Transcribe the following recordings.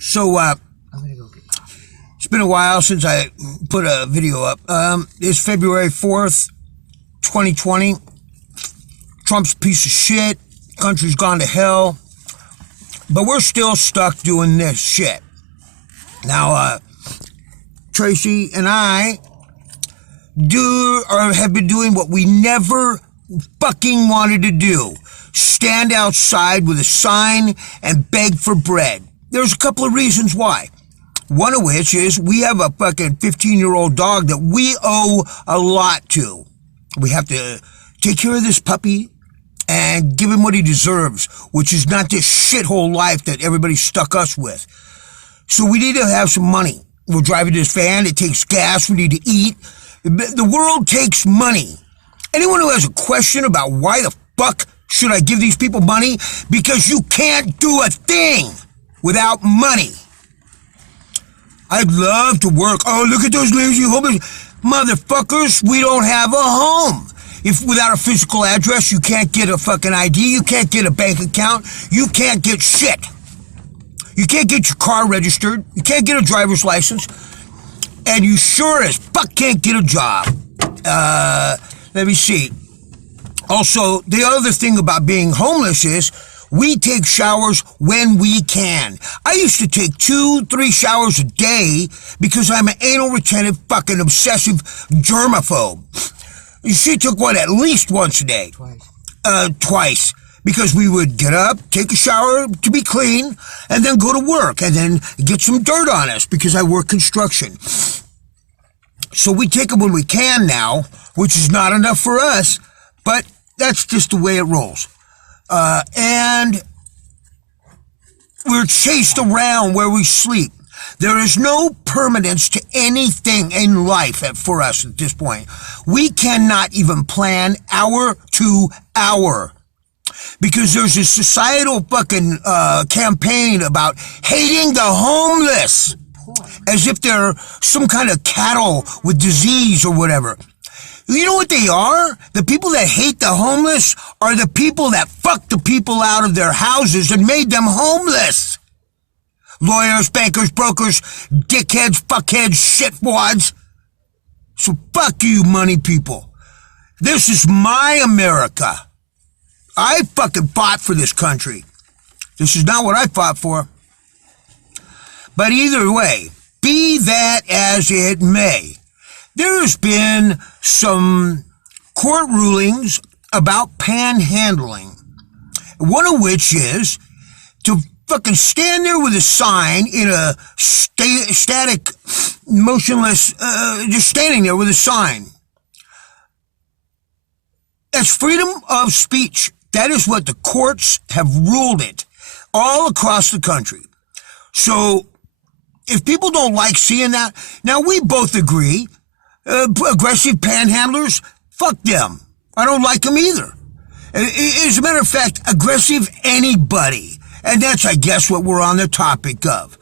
So, I'm gonna go get it's been a while since I put a video up. It's February 4th, 2020. Trump's a piece of shit. Country's gone to hell. But we're still stuck doing this shit. Now, Tracy and I have been doing what we never fucking wanted to do. Stand outside with a sign and beg for bread. There's a couple of reasons why. One of which is we have a fucking 15-year-old dog that we owe a lot to. We have to take care of this puppy and give him what he deserves, which is not this shithole life that everybody stuck us with. So we need to have some money. We're driving this van. It takes gas. We need to eat. The world takes money. Anyone who has a question about why the fuck should I give these people money? Because you can't do a thing without money. I'd love to work. Oh, look at those lazy homeless motherfuckers. We don't have a home. If without a physical address, you can't get a fucking ID, you can't get a bank account, you can't get shit. You can't get your car registered, you can't get a driver's license, and you sure as fuck can't get a job. Let me see. Also, the other thing about being homeless is we take showers when we can. I used to take 2-3 showers a day because I'm an anal retentive fucking obsessive germaphobe. She took one at least once a day. Twice. Because we would get up, take a shower to be clean, and then go to work, and then get some dirt on us because I work construction. So we take them when we can now, which is not enough for us, but that's just the way it rolls. And we're chased around where we sleep. There is no permanence to anything in life for us at this point. We cannot even plan hour to hour because there's a societal fucking campaign about hating the homeless as if they're some kind of cattle with disease or whatever. You know what they are? The people that hate the homeless are the people that fucked the people out of their houses and made them homeless. Lawyers, bankers, brokers, dickheads, fuckheads, shitwads. So fuck you, money people. This is my America. I fucking fought for this country. This is not what I fought for. But either way, be that as it may, there has been some court rulings about panhandling, one of which is to fucking stand there with a sign in a static, motionless, just standing there with a sign. That's freedom of speech. That is what the courts have ruled it all across the country. So if people don't like seeing that, now we both agree, aggressive panhandlers, fuck them. I don't like them either. As a matter of fact, aggressive anybody. And that's, I guess, what we're on the topic of.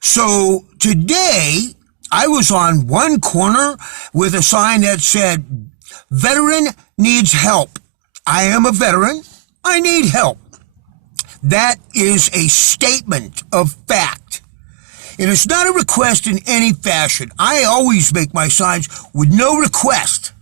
So today, I was on one corner with a sign that said, "Veteran needs help." I am a veteran. I need help. That is a statement of fact. It is not a request in any fashion. I always make my signs with no request.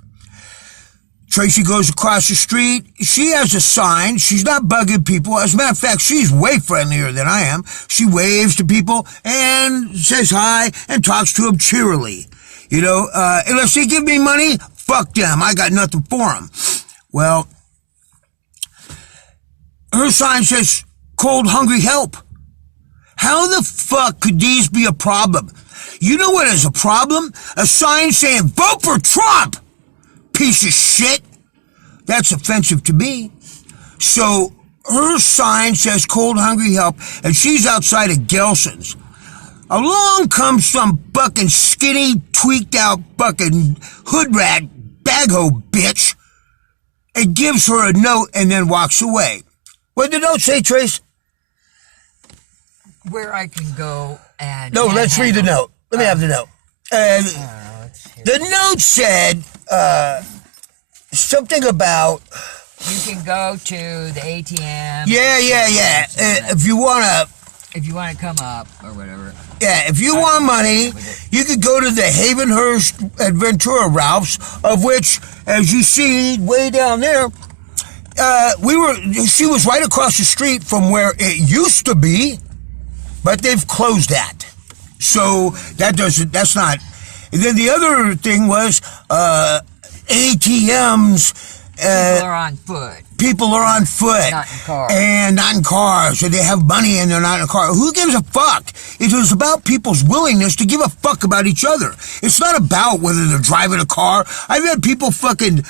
Tracy goes across the street. She has a sign. She's not bugging people. As a matter of fact, she's way friendlier than I am. She waves to people and says hi and talks to them cheerily. You know, unless they give me money, fuck them. I got nothing for them. Well, her sign says, "Cold, hungry help." How the fuck could these be a problem? You know what is a problem? A sign saying, "Vote for Trump!" Piece of shit. That's offensive to me. So her sign says "Cold, hungry help," and she's outside of Gelson's. Along comes some fucking skinny, tweaked out fucking hood rat bagho bitch and gives her a note and then walks away. What did the note say, Trace? where I can go and... No, let's read the note. Let me have the note. The note said something about... You can go to the ATM. Yeah. If you want to if you want to come up or whatever. Yeah, if you want money, you could go to the Havenhurst at Ventura Ralph's, of which, as you see way down there, she was right across the street from where it used to be, but they've closed that. So that's not. And then the other thing was ATMs. People are on foot. People are on foot. Not in cars. And not in cars. So they have money and they're not in a car. Who gives a fuck? It was about people's willingness to give a fuck about each other. It's not about whether they're driving a car. I've had people fucking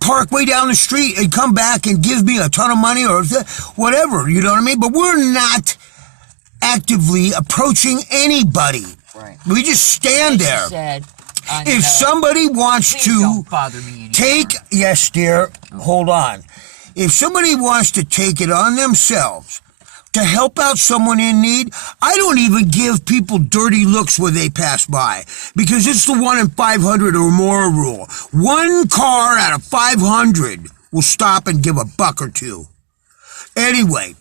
park way down the street and come back and give me a ton of money or whatever, you know what I mean? But we're not actively approaching anybody. Right. We just stand there. Said, if somebody wants to don't bother me anymore. take, yes, dear, hold on. If somebody wants to take it on themselves to help out someone in need, I don't even give people dirty looks when they pass by because it's the 1 in 500 or more rule. One car out of 500 will stop and give a buck or two. Anyway,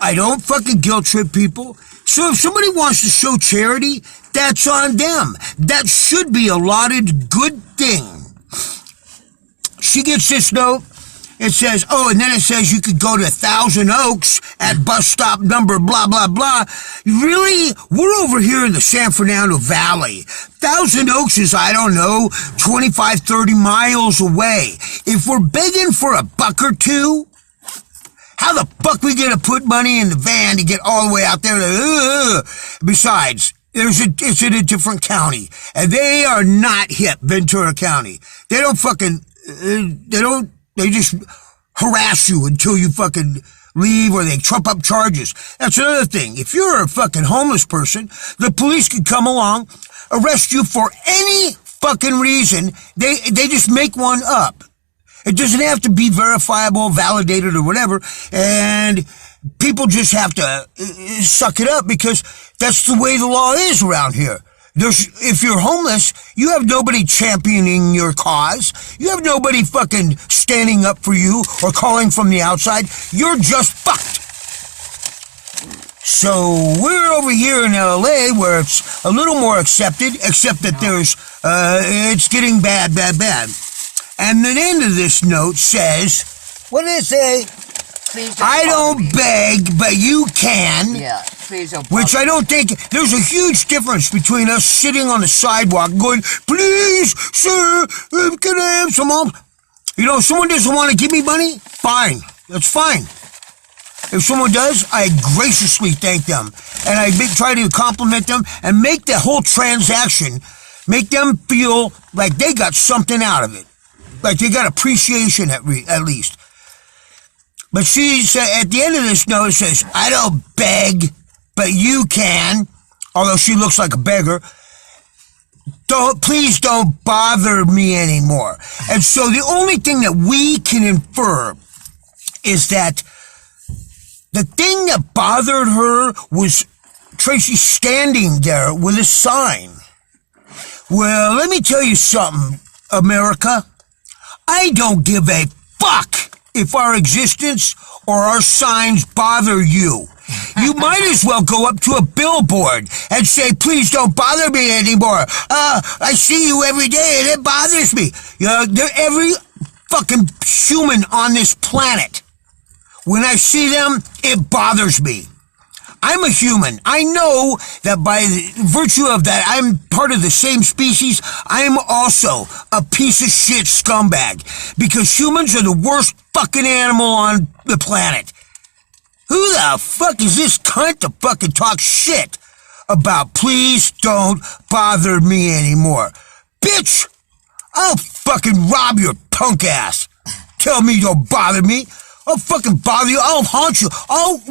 I don't fucking guilt trip people. So if somebody wants to show charity, that's on them. That should be a lauded good thing. She gets this note. It says, and then it says you could go to Thousand Oaks at bus stop number blah, blah, blah. Really? We're over here in the San Fernando Valley. Thousand Oaks is, 25, 30 miles away. If we're begging for a buck or two, how the fuck we gonna put money in the van to get all the way out there? Besides, it's in a different county, and they are not hip, Ventura County. They don't fucking, they just harass you until you fucking leave or they trump up charges. That's another thing. If you're a fucking homeless person, the police can come along, arrest you for any fucking reason. They just make one up. It doesn't have to be verifiable, validated, or whatever, and people just have to suck it up because that's the way the law is around here. If you're homeless, you have nobody championing your cause. You have nobody fucking standing up for you or calling from the outside. You're just fucked. So we're over here in LA where it's a little more accepted, except that it's getting bad. And the end of this note says, what did it say? I don't beg, but you can. Yeah, please don't. Which I don't think, there's a huge difference between us sitting on the sidewalk going, please, sir, can I have some help? If someone doesn't want to give me money, fine. That's fine. If someone does, I graciously thank them. And I try to compliment them and make the whole transaction, make them feel like they got something out of it. Like they got appreciation at least. But she said, at the end of this note, it says, I don't beg, but you can. Although she looks like a beggar. Please don't bother me anymore. And so the only thing that we can infer is that the thing that bothered her was Tracy standing there with a sign. Well, let me tell you something, America. I don't give a fuck if our existence or our signs bother you. You might as well go up to a billboard and say, please don't bother me anymore. I see you every day and it bothers me. Every fucking human on this planet, when I see them, it bothers me. I'm a human. I know that by virtue of that, I'm part of the same species. I'm also a piece of shit scumbag because humans are the worst fucking animal on the planet. Who the fuck is this cunt to fucking talk shit about please don't bother me anymore? Bitch, I'll fucking rob your punk ass. Tell me don't bother me. I'll fucking bother you. I'll haunt you.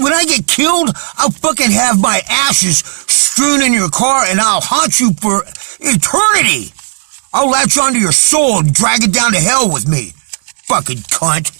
When I get killed, I'll fucking have my ashes strewn in your car and I'll haunt you for eternity. I'll latch onto your soul and drag it down to hell with me. Fucking cunt.